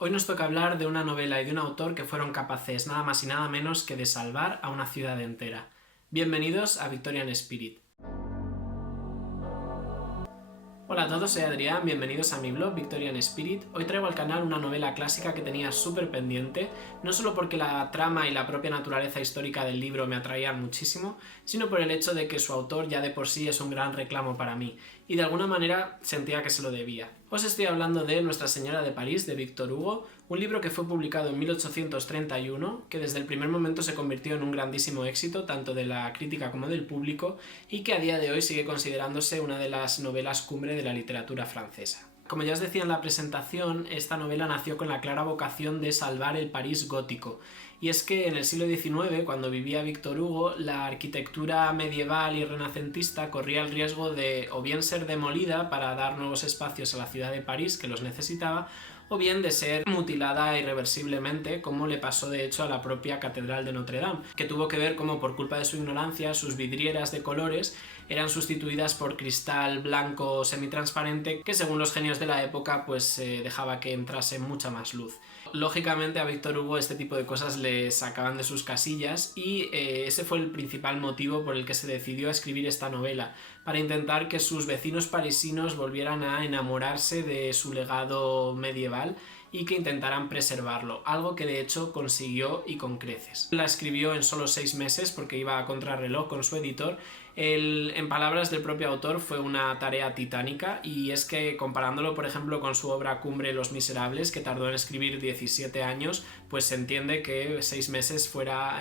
Hoy nos toca hablar de una novela y de un autor que fueron capaces nada más y nada menos que de salvar a una ciudad entera. Bienvenidos a Victorian Spirit. Hola a todos, soy Adrián, bienvenidos a mi blog Victorian Spirit. Hoy traigo al canal una novela clásica que tenía súper pendiente, no solo porque la trama y la propia naturaleza histórica del libro me atraían muchísimo, sino por el hecho de que su autor ya de por sí es un gran reclamo para mí, y de alguna manera sentía que se lo debía. Os estoy hablando de Nuestra Señora de París, de Victor Hugo, un libro que fue publicado en 1831, que desde el primer momento se convirtió en un grandísimo éxito, tanto de la crítica como del público, y que a día de hoy sigue considerándose una de las novelas cumbre de la literatura francesa. Como ya os decía en la presentación, esta novela nació con la clara vocación de salvar el París gótico. Y es que en el siglo XIX, cuando vivía Victor Hugo, la arquitectura medieval y renacentista corría el riesgo de o bien ser demolida para dar nuevos espacios a la ciudad de París, que los necesitaba, o bien de ser mutilada irreversiblemente, como le pasó de hecho a la propia Catedral de Notre Dame, que tuvo que ver cómo por culpa de su ignorancia sus vidrieras de colores eran sustituidas por cristal blanco semitransparente que según los genios de la época pues dejaba que entrase mucha más luz. Lógicamente a Victor Hugo este tipo de cosas le sacaban de sus casillas y ese fue el principal motivo por el que se decidió a escribir esta novela, para intentar que sus vecinos parisinos volvieran a enamorarse de su legado medieval y que intentaran preservarlo, algo que de hecho consiguió y con creces. La escribió en solo 6 meses porque iba a contrarreloj con su editor. En palabras del propio autor fue una tarea titánica, y es que comparándolo por ejemplo con su obra cumbre Los Miserables, que tardó en escribir 17 años, pues se entiende que 6 meses fuera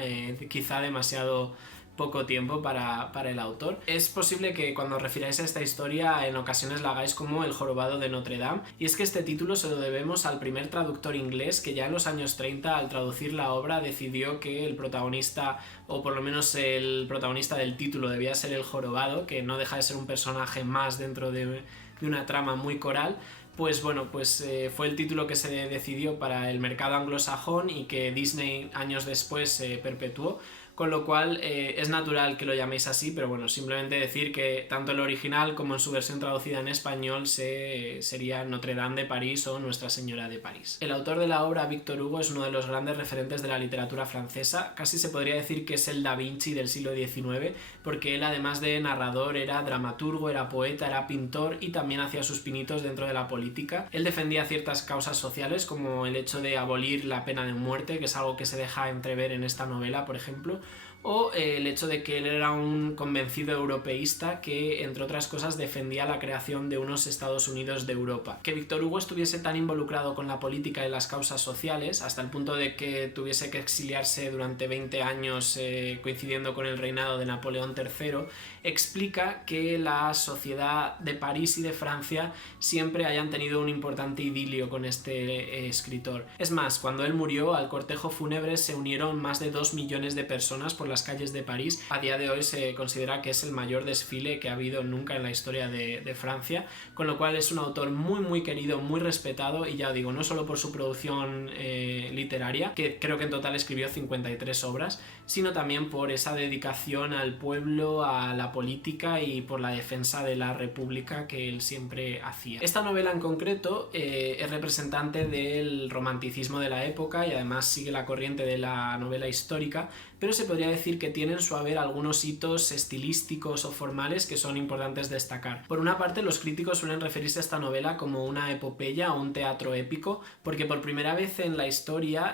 quizá demasiado poco tiempo para el autor. Es posible que cuando os refiráis a esta historia en ocasiones la hagáis como El jorobado de Notre Dame, y es que este título se lo debemos al primer traductor inglés que ya en los años 30 al traducir la obra decidió que el protagonista, o por lo menos el protagonista del título, debía ser el jorobado, que no deja de ser un personaje más dentro de una trama muy coral. Pues bueno, fue el título que se decidió para el mercado anglosajón y que Disney años después perpetuó, con lo cual es natural que lo llaméis así, pero bueno, simplemente decir que tanto el original como en su versión traducida en español sería Notre Dame de París o Nuestra Señora de París. El autor de la obra, Victor Hugo, es uno de los grandes referentes de la literatura francesa, casi se podría decir que es el Da Vinci del siglo XIX, porque él además de narrador era dramaturgo, era poeta, era pintor y también hacía sus pinitos dentro de la política. Él defendía ciertas causas sociales como el hecho de abolir la pena de muerte, que es algo que se deja entrever en esta novela, por ejemplo, o el hecho de que él era un convencido europeísta que, entre otras cosas, defendía la creación de unos Estados Unidos de Europa. Que Victor Hugo estuviese tan involucrado con la política y las causas sociales, hasta el punto de que tuviese que exiliarse durante 20 años coincidiendo con el reinado de Napoleón III, explica que la sociedad de París y de Francia siempre hayan tenido un importante idilio con este escritor. Es más, cuando él murió, al cortejo fúnebre se unieron más de 2 millones de personas por las calles de París. A día de hoy se considera que es el mayor desfile que ha habido nunca en la historia de Francia, con lo cual es un autor muy querido, muy respetado, y ya digo, no solo por su producción literaria, que creo que en total escribió 53 obras, sino también por esa dedicación al pueblo, a la política y por la defensa de la república que él siempre hacía. Esta novela en concreto es representante del romanticismo de la época y además sigue la corriente de la novela histórica, pero se podría decir que tiene en su haber algunos hitos estilísticos o formales que son importantes destacar. Por una parte, los críticos suelen referirse a esta novela como una epopeya o un teatro épico, porque por primera vez en la historia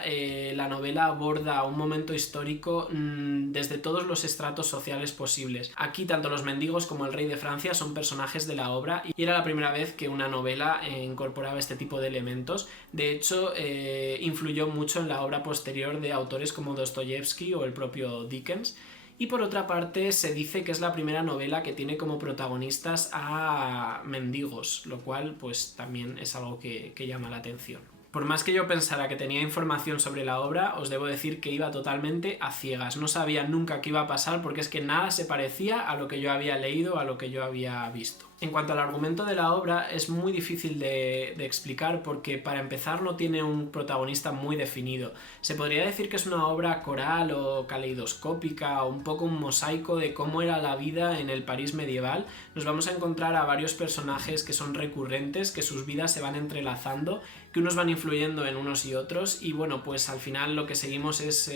la novela aborda un momento histórico desde todos los estratos sociales posibles. Aquí tanto los mendigos como el rey de Francia son personajes de la obra, y era la primera vez que una novela incorporaba este tipo de elementos. De hecho, influyó mucho en la obra posterior de autores como Dostoyevsky o el propio Dickens. Y por otra parte se dice que es la primera novela que tiene como protagonistas a mendigos, lo cual pues también es algo que llama la atención. Por más que yo pensara que tenía información sobre la obra, os debo decir que iba totalmente a ciegas. No sabía nunca qué iba a pasar porque es que nada se parecía a lo que yo había leído, a lo que yo había visto. En cuanto al argumento de la obra, es muy difícil de explicar porque para empezar no tiene un protagonista muy definido. Se podría decir que es una obra coral o caleidoscópica o un poco un mosaico de cómo era la vida en el París medieval. Nos vamos a encontrar a varios personajes que son recurrentes, que sus vidas se van entrelazando, que unos van influyendo en unos y otros y bueno, pues al final lo que seguimos es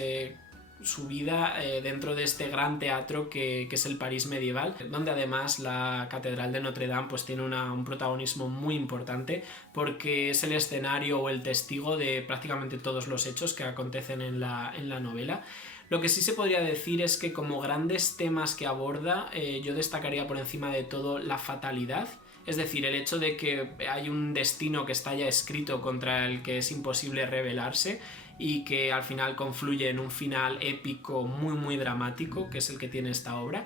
su vida dentro de este gran teatro que es el París medieval, donde además la Catedral de Notre Dame pues tiene un protagonismo muy importante porque es el escenario o el testigo de prácticamente todos los hechos que acontecen en la novela. Lo que sí se podría decir es que como grandes temas que aborda, yo destacaría por encima de todo la fatalidad. Es decir, el hecho de que hay un destino que está ya escrito contra el que es imposible rebelarse y que al final confluye en un final épico muy dramático, que es el que tiene esta obra.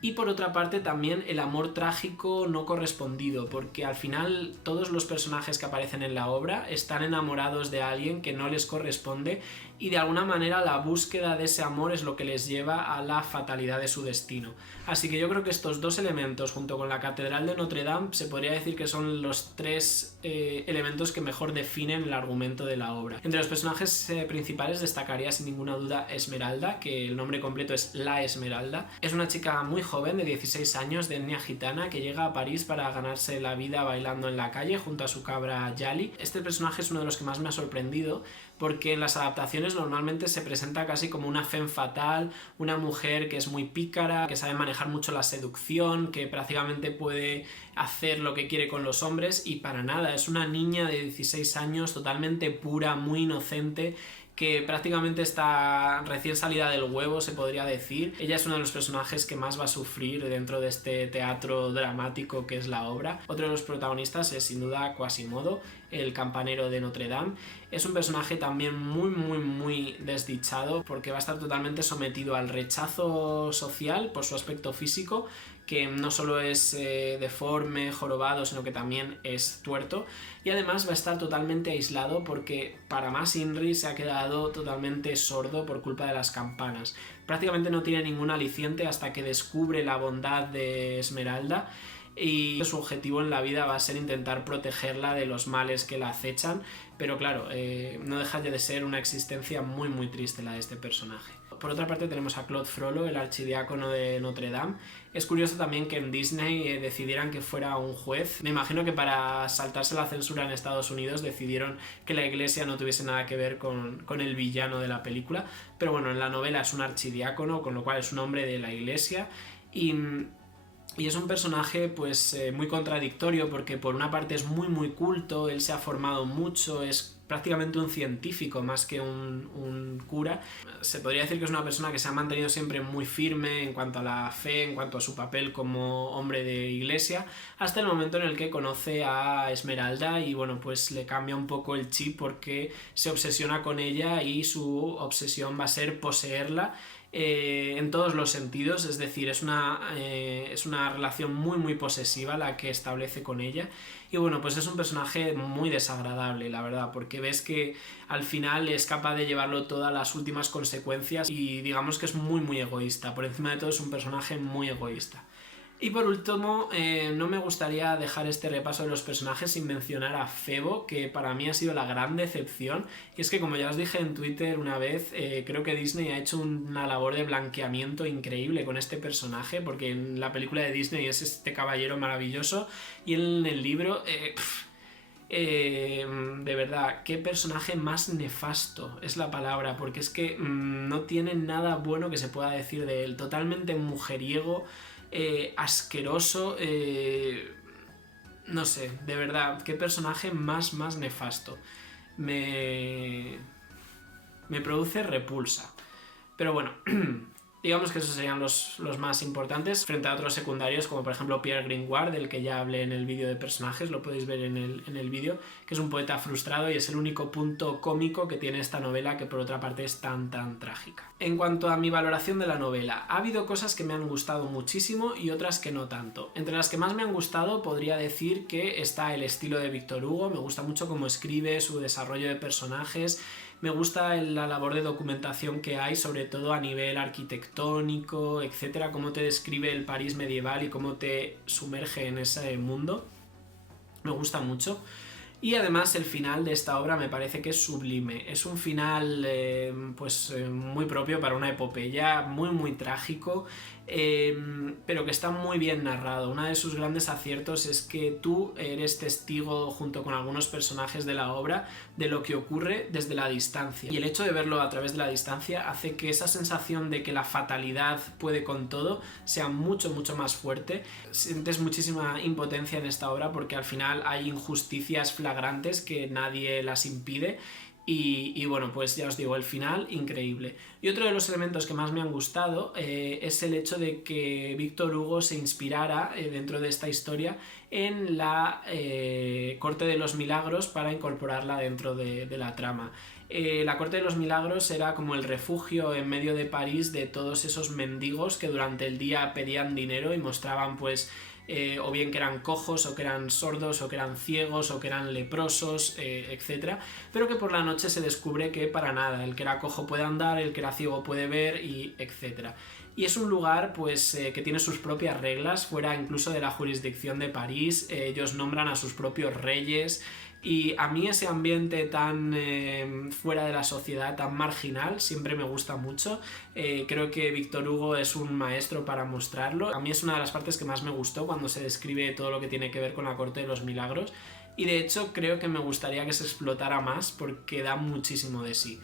Y por otra parte también el amor trágico no correspondido, porque al final todos los personajes que aparecen en la obra están enamorados de alguien que no les corresponde y de alguna manera la búsqueda de ese amor es lo que les lleva a la fatalidad de su destino. Así que yo creo que estos dos elementos, junto con la Catedral de Notre Dame, se podría decir que son los tres elementos que mejor definen el argumento de la obra. Entre los personajes principales destacaría sin ninguna duda Esmeralda, que el nombre completo es La Esmeralda. Es una chica muy joven, de 16 años, de etnia gitana, que llega a París para ganarse la vida bailando en la calle junto a su cabra Yali. Este personaje es uno de los que más me ha sorprendido porque en las adaptaciones normalmente se presenta casi como una femme fatale, una mujer que es muy pícara, que sabe manejar mucho la seducción, que prácticamente puede hacer lo que quiere con los hombres, y para nada, es una niña de 16 años totalmente pura, muy inocente, que prácticamente está recién salida del huevo, se podría decir. Ella es uno de los personajes que más va a sufrir dentro de este teatro dramático que es la obra. Otro de los protagonistas es sin duda Quasimodo, el campanero de Notre Dame. Es un personaje también muy desdichado porque va a estar totalmente sometido al rechazo social por su aspecto físico, que no solo es deforme, jorobado, sino que también es tuerto, y además va a estar totalmente aislado porque para más Inri se ha quedado totalmente sordo por culpa de las campanas. Prácticamente no tiene ningún aliciente hasta que descubre la bondad de Esmeralda y su objetivo en la vida va a ser intentar protegerla de los males que la acechan, pero claro, no deja de ser una existencia muy triste la de este personaje. Por otra parte tenemos a Claude Frollo, el archidiácono de Notre Dame. Es curioso también que en Disney decidieran que fuera un juez. Me imagino que para saltarse la censura en Estados Unidos decidieron que la iglesia no tuviese nada que ver con el villano de la película, pero bueno, en la novela es un archidiácono, con lo cual es un hombre de la iglesia y es un personaje pues muy contradictorio porque por una parte es muy culto, él se ha formado mucho, es prácticamente un científico más que un cura. Se podría decir que es una persona que se ha mantenido siempre muy firme en cuanto a la fe, en cuanto a su papel como hombre de iglesia, hasta el momento en el que conoce a Esmeralda y bueno, pues le cambia un poco el chip porque se obsesiona con ella y su obsesión va a ser poseerla en todos los sentidos, es decir, es una relación muy posesiva la que establece con ella. Y bueno, pues es un personaje muy desagradable, la verdad, porque ves que al final es capaz de llevarlo todo a las últimas consecuencias y digamos que es muy egoísta. Por encima de todo es un personaje muy egoísta. Y por último, no me gustaría dejar este repaso de los personajes sin mencionar a Febo, que para mí ha sido la gran decepción. Y es que, como ya os dije en Twitter una vez, creo que Disney ha hecho una labor de blanqueamiento increíble con este personaje, porque en la película de Disney es este caballero maravilloso y en el libro... de verdad, qué personaje más nefasto es la palabra, porque es que no tiene nada bueno que se pueda decir de él. Totalmente mujeriego, asqueroso, no sé, de verdad, qué personaje más nefasto. Me produce repulsa. Pero bueno, digamos que esos serían los más importantes, frente a otros secundarios, como por ejemplo Pierre Gringoire, del que ya hablé en el vídeo de personajes, lo podéis ver en el vídeo, que es un poeta frustrado y es el único punto cómico que tiene esta novela, que por otra parte es tan trágica. En cuanto a mi valoración de la novela, ha habido cosas que me han gustado muchísimo y otras que no tanto. Entre las que más me han gustado podría decir que está el estilo de Victor Hugo, me gusta mucho cómo escribe, su desarrollo de personajes. Me gusta la labor de documentación que hay, sobre todo a nivel arquitectónico, etcétera, cómo te describe el París medieval y cómo te sumerge en ese mundo. Me gusta mucho. Y además el final de esta obra me parece que es sublime. Es un final muy propio para una epopeya, muy trágico, pero que está muy bien narrado. Uno de sus grandes aciertos es que tú eres testigo, junto con algunos personajes de la obra, de lo que ocurre desde la distancia. Y el hecho de verlo a través de la distancia hace que esa sensación de que la fatalidad puede con todo sea mucho más fuerte. Sientes muchísima impotencia en esta obra porque al final hay injusticias flagrantes que nadie las impide. Y bueno, pues ya os digo, el final increíble. Y otro de los elementos que más me han gustado es el hecho de que Víctor Hugo se inspirara dentro de esta historia en la Corte de los Milagros para incorporarla dentro de la trama. La Corte de los Milagros era como el refugio en medio de París de todos esos mendigos que durante el día pedían dinero y mostraban pues o bien que eran cojos, o que eran sordos, o que eran ciegos, o que eran leprosos, etc. Pero que por la noche se descubre que para nada, el que era cojo puede andar, el que era ciego puede ver, y etc. Y es un lugar pues que tiene sus propias reglas, fuera incluso de la jurisdicción de París. Ellos nombran a sus propios reyes. Y a mí ese ambiente tan fuera de la sociedad, tan marginal, siempre me gusta mucho. Creo que Víctor Hugo es un maestro para mostrarlo. A mí es una de las partes que más me gustó cuando se describe todo lo que tiene que ver con la Corte de los Milagros. Y de hecho creo que me gustaría que se explotara más porque da muchísimo de sí.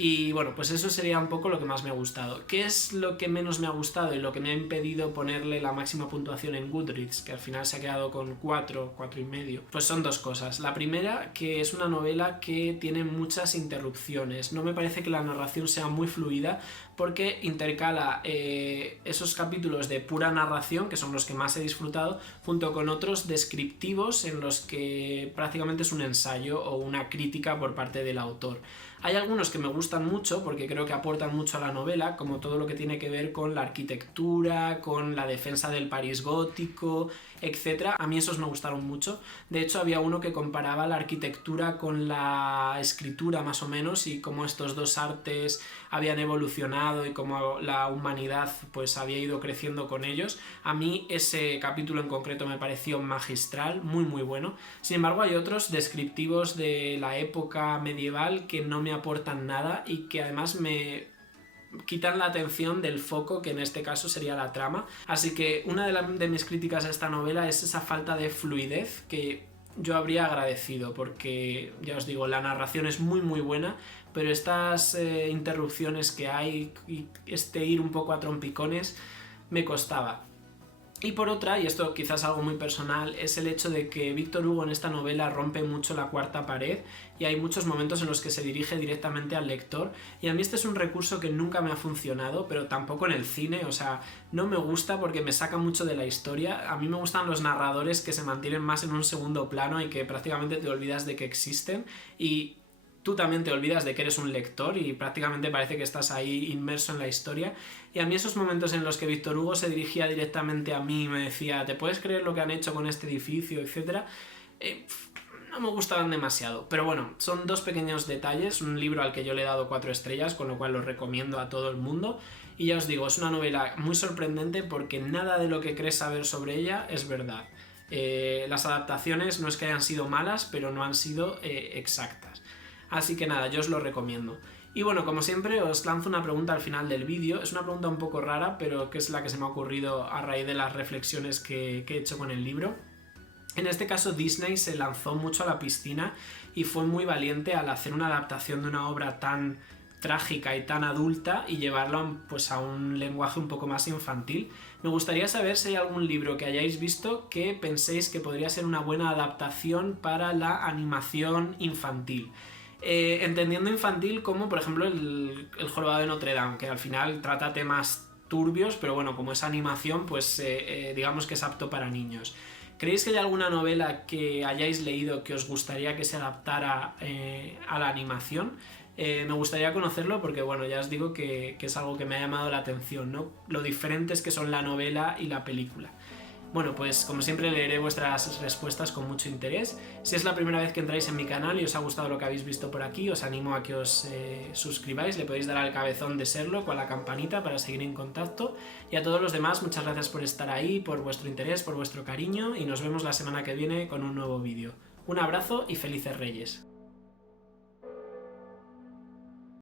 Y bueno, pues eso sería un poco lo que más me ha gustado. ¿Qué es lo que menos me ha gustado y lo que me ha impedido ponerle la máxima puntuación en Goodreads, que al final se ha quedado con 4 y medio? Pues son dos cosas. La primera, que es una novela que tiene muchas interrupciones. No me parece que la narración sea muy fluida porque intercala esos capítulos de pura narración, que son los que más he disfrutado, junto con otros descriptivos en los que prácticamente es un ensayo o una crítica por parte del autor. Hay algunos que me gustan mucho porque creo que aportan mucho a la novela, como todo lo que tiene que ver con la arquitectura, con la defensa del París gótico, etc. A mí esos me gustaron mucho. De hecho, había uno que comparaba la arquitectura con la escritura más o menos, y cómo estos dos artes habían evolucionado y cómo la humanidad pues había ido creciendo con ellos. A mí ese capítulo en concreto me pareció magistral, muy bueno. Sin embargo, hay otros descriptivos de la época medieval que no me aportan nada y que además me quitan la atención del foco, que en este caso sería la trama. Así que una de mis críticas a esta novela es esa falta de fluidez que yo habría agradecido, porque ya os digo, la narración es muy buena, pero estas interrupciones que hay y este ir un poco a trompicones me costaba. Y por otra, y esto quizás algo muy personal, es el hecho de que Víctor Hugo en esta novela rompe mucho la cuarta pared y hay muchos momentos en los que se dirige directamente al lector, y a mí este es un recurso que nunca me ha funcionado, pero tampoco en el cine. O sea, no me gusta porque me saca mucho de la historia. A mí me gustan los narradores que se mantienen más en un segundo plano y que prácticamente te olvidas de que existen, y tú también te olvidas de que eres un lector y prácticamente parece que estás ahí inmerso en la historia. Y a mí esos momentos en los que Víctor Hugo se dirigía directamente a mí y me decía ¿te puedes creer lo que han hecho con este edificio?, etcétera, no me gustaban demasiado. Pero bueno, son dos pequeños detalles. Un libro al que yo le he dado 4 estrellas, con lo cual lo recomiendo a todo el mundo. Y ya os digo, es una novela muy sorprendente porque nada de lo que crees saber sobre ella es verdad. Las adaptaciones no es que hayan sido malas, pero no han sido exactas. Así que nada, yo os lo recomiendo. Y bueno, como siempre, os lanzo una pregunta al final del vídeo. Es una pregunta un poco rara, pero que es la que se me ha ocurrido a raíz de las reflexiones que he hecho con el libro. En este caso, Disney se lanzó mucho a la piscina y fue muy valiente al hacer una adaptación de una obra tan trágica y tan adulta y llevarla pues a un lenguaje un poco más infantil. Me gustaría saber si hay algún libro que hayáis visto que penséis que podría ser una buena adaptación para la animación infantil. Entendiendo infantil como, por ejemplo, el Jorobado de Notre Dame, que al final trata temas turbios, pero bueno, como es animación, pues digamos que es apto para niños. ¿Creéis que hay alguna novela que hayáis leído que os gustaría que se adaptara a la animación? Me gustaría conocerlo porque, bueno, ya os digo que es algo que me ha llamado la atención, ¿no? Lo diferentes que son la novela y la película. Bueno, pues como siempre leeré vuestras respuestas con mucho interés. Si es la primera vez que entráis en mi canal y os ha gustado lo que habéis visto por aquí, os animo a que os suscribáis, le podéis dar al cabezón de serlo con la campanita para seguir en contacto. Y a todos los demás, muchas gracias por estar ahí, por vuestro interés, por vuestro cariño y nos vemos la semana que viene con un nuevo vídeo. Un abrazo y felices Reyes.